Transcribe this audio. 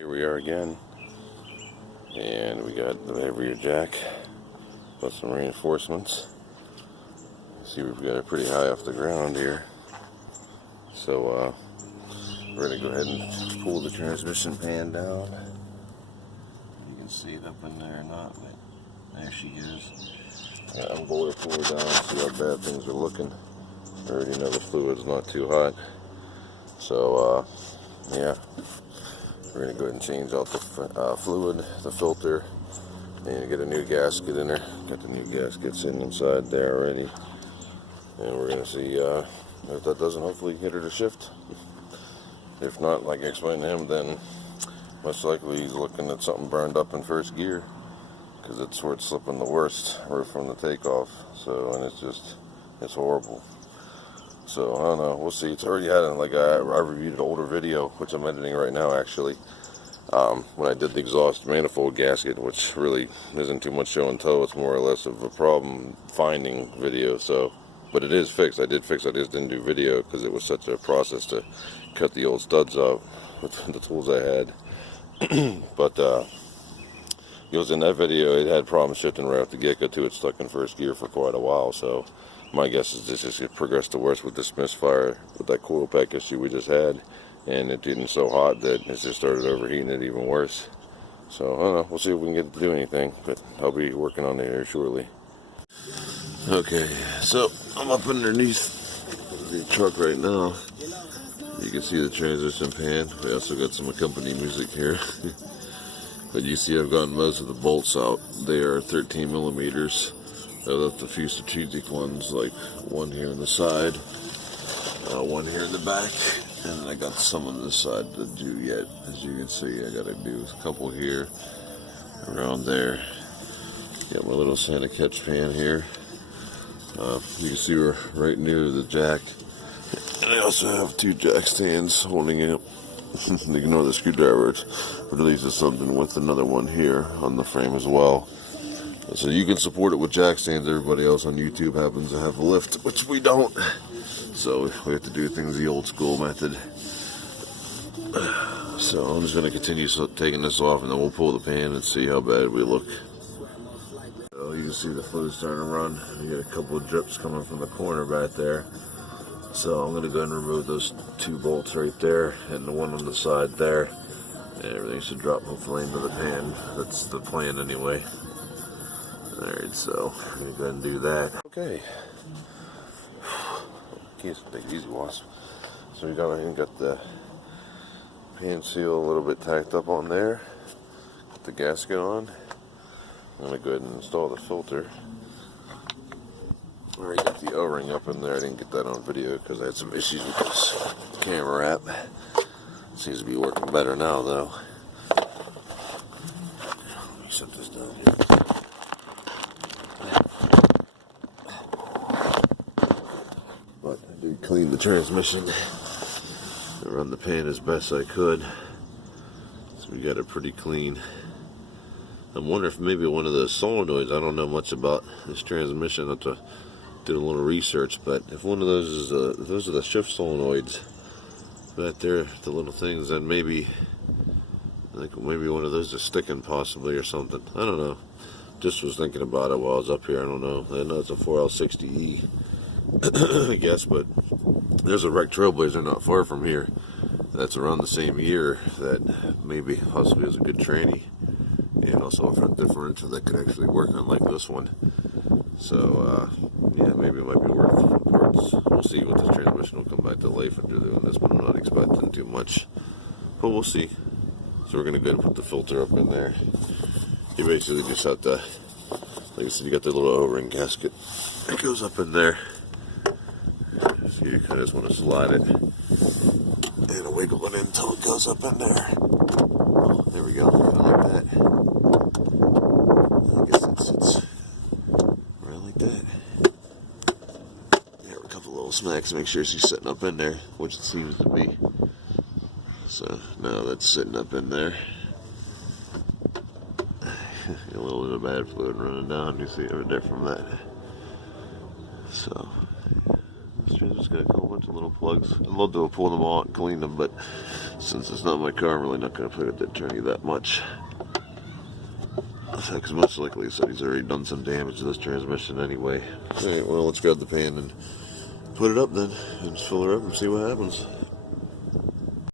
Here we are again, and we got the rear jack plus some reinforcements. See, we've got it pretty high off the ground here, so we're going to go ahead and pull the transmission pan down. You can see it up in there or not, but there she is. I'm going to pull her down and see how bad things are looking. I already know the fluid's not too hot, so yeah. We're going to go ahead and change out the fluid, the filter, and get a new gasket in there. Got the new gaskets inside there already. And we're going to see if that doesn't hopefully get her to shift. If not, like I explained to him, then most likely he's looking at something burned up in first gear, because it's where it's slipping the worst, right from the takeoff. So, and it's horrible. So, I don't know, we'll see. It's already had, like, I reviewed an older video, which I'm editing right now, actually, when I did the exhaust manifold gasket, which really isn't too much show and tell. It's more or less of a problem finding video, so, but it is fixed. I did fix it. I just didn't do video because it was such a process to cut the old studs out with the tools I had. But, it was in that video, it had problems shifting right off the get-go, too. It's stuck in first gear for quite a while, so my guess is this just progressed to worse with this misfire, with that coil pack issue we just had, and it getting so hot that it just started overheating it even worse. So, I don't know, we'll see if we can get it to do anything, but I'll be working on it here shortly. Okay, so I'm up underneath the truck right now. You can see the transition pan. We also got some accompanying music here. But you see I've gotten most of the bolts out. They are 13 millimeters. I left a few strategic ones, like one here on the side, one here in the back, and then I got some on this side to do yet. As you can see, I got to do a couple here, around there. Got my little Santa catch pan here. You can see we're right near the jack. And I also have two jack stands holding it up. Ignore the screwdriver, it releases something with another one here on the frame as well. So you can support it with jack stands. Everybody else on YouTube happens to have a lift, which we don't. So we have to do things the old school method. So I'm just going to continue taking this off, and then we'll pull the pan and see how bad we look. So you can see the fluid starting to run. You got a couple of drips coming from the corner back there. So I'm going to go ahead and remove those two bolts right there and the one on the side there. And everything should drop hopefully into the pan. That's the plan anyway. Alright, so I'm going to go ahead and do that. Okay. Can't take it easy, Wasp. So we got the pan seal a little bit tacked up on there. Put the gasket on. I'm going to go ahead and install the filter. I already got the O-ring up in there. I didn't get that on video because I had some issues with this camera app. Seems to be working better now, though. Let me set this down here. But I did clean the transmission and run the pan as best I could. So we got it pretty clean. I'm wondering if maybe one of the solenoids, I don't know much about this transmission. I have to do a little research, but if one of those is if those are the shift solenoids back there, the little things, then maybe maybe one of those is sticking possibly or something. I don't know. Just was thinking about it while I was up here. I don't know. I know it's a 4L60E, I guess, but there's a wrecked Trailblazer not far from here that's around the same year that maybe possibly is a good tranny, and also a front differential that could actually work on like this one. So yeah, maybe it might be worth parts. We'll see what the transmission will come back to life after doing this, but I'm not expecting too much. But we'll see. So we're going to go and put the filter up in there. You basically just have to, like I said, you got the little O-ring gasket. It goes up in there. So you kind of just want to slide it and wiggle it in until it goes up in there. Oh, there we go. I like that. I guess it sits right like that. Yeah, a couple little smacks to make sure she's sitting up in there, which it seems to be. So now that's sitting up in there. A little bit of bad fluid running down. You see over there from that. So let's transmission's got a whole bunch of little plugs. I'd love to pull them out and clean them, but since it's not my car, I'm really not going to put it that journey that much. Because most likely he said he's already done some damage to this transmission anyway. Alright, well, let's grab the pan and put it up then, and fill her up and see what happens.